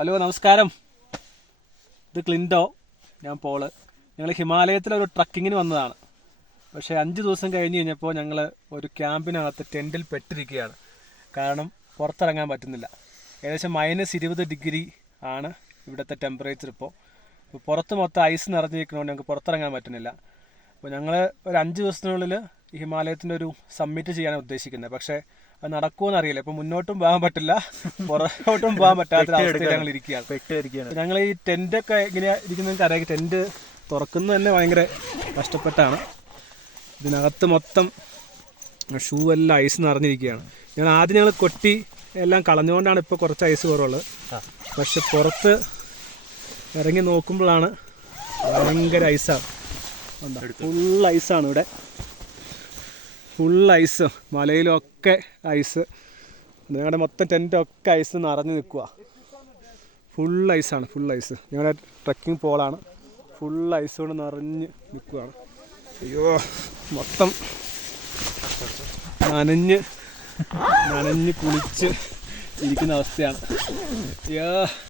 Hello നമസ്കാരം. ഇത് ക്ലിൻറ്റോ, ഞാൻ പോള്. ഞങ്ങൾ ഹിമാലയത്തിലൊരു ട്രക്കിങ്ങിന് വന്നതാണ്. പക്ഷേ 5 ദിവസം കഴിഞ്ഞ് കഴിഞ്ഞപ്പോൾ ഞങ്ങൾ ഒരു ക്യാമ്പിനകത്ത് ടെൻറ്റിൽ പെട്ടിരിക്കുകയാണ്. കാരണം പുറത്തിറങ്ങാൻ പറ്റുന്നില്ല. ഏകദേശം -20 ഡിഗ്രി ആണ് ഇവിടുത്തെ ടെമ്പറേച്ചർ ഇപ്പോൾ. പുറത്ത് മൊത്തം ഐസ് നിറഞ്ഞിരിക്കുന്നതുകൊണ്ട് ഞങ്ങൾക്ക് പുറത്തിറങ്ങാൻ പറ്റുന്നില്ല. അപ്പോൾ ഞങ്ങൾ ഒരു 5 ദിവസത്തിനുള്ളിൽ ഈ ഹിമാലയത്തിൻ്റെ ഒരു സമ്മിറ്റ് ചെയ്യാനാണ് ഉദ്ദേശിക്കുന്നത്. പക്ഷേ അത് നടക്കുമെന്ന് അറിയില്ല. ഇപ്പം മുന്നോട്ടും പോകാൻ പറ്റില്ല, പുറകോട്ടും പോകാൻ പറ്റാത്തൊരവസ്ഥയിൽ ഞങ്ങൾ ഇരിക്കുകയാണ്. ഞങ്ങൾ ഈ ടെൻറ്റൊക്കെ എങ്ങനെയാണ് ഇരിക്കുന്നത് അറിയാം. ടെൻറ്റ് തുറക്കുന്നത് തന്നെ ഭയങ്കര കഷ്ടപ്പെട്ടാണ്. ഇതിനകത്ത് മൊത്തം ഷൂ എല്ലാം ഐസ് നിറഞ്ഞിരിക്കുകയാണ്. ഞങ്ങൾ കൊട്ടി എല്ലാം കളഞ്ഞുകൊണ്ടാണ് ഇപ്പോൾ കുറച്ച് ഐസ് കുറവുള്ളത്. പക്ഷെ പുറത്ത് ഇറങ്ങി നോക്കുമ്പോഴാണ് ഭയങ്കര ഐസാണ്. ഫുൾ ഐസാണ് ഇവിടെ, ഫുൾ ഐസ്. മലയിലൊക്കെ ഐസ്. ഞങ്ങളുടെ മൊത്തം ടെൻറ്റൊക്കെ ഐസ് നിറഞ്ഞു നിൽക്കുക. ഫുൾ ഐസാണ്, ഫുൾ ഐസ്. ഞങ്ങളുടെ ട്രക്കിംഗ് പോളാണ്, ഫുൾ ഐസ് കൊണ്ട് നിറഞ്ഞ് നിൽക്കുകയാണ്. അയ്യോ, മൊത്തം നനഞ്ഞ് കുളിച്ച് ഇരിക്കുന്ന അവസ്ഥയാണ്. അയ്യോ.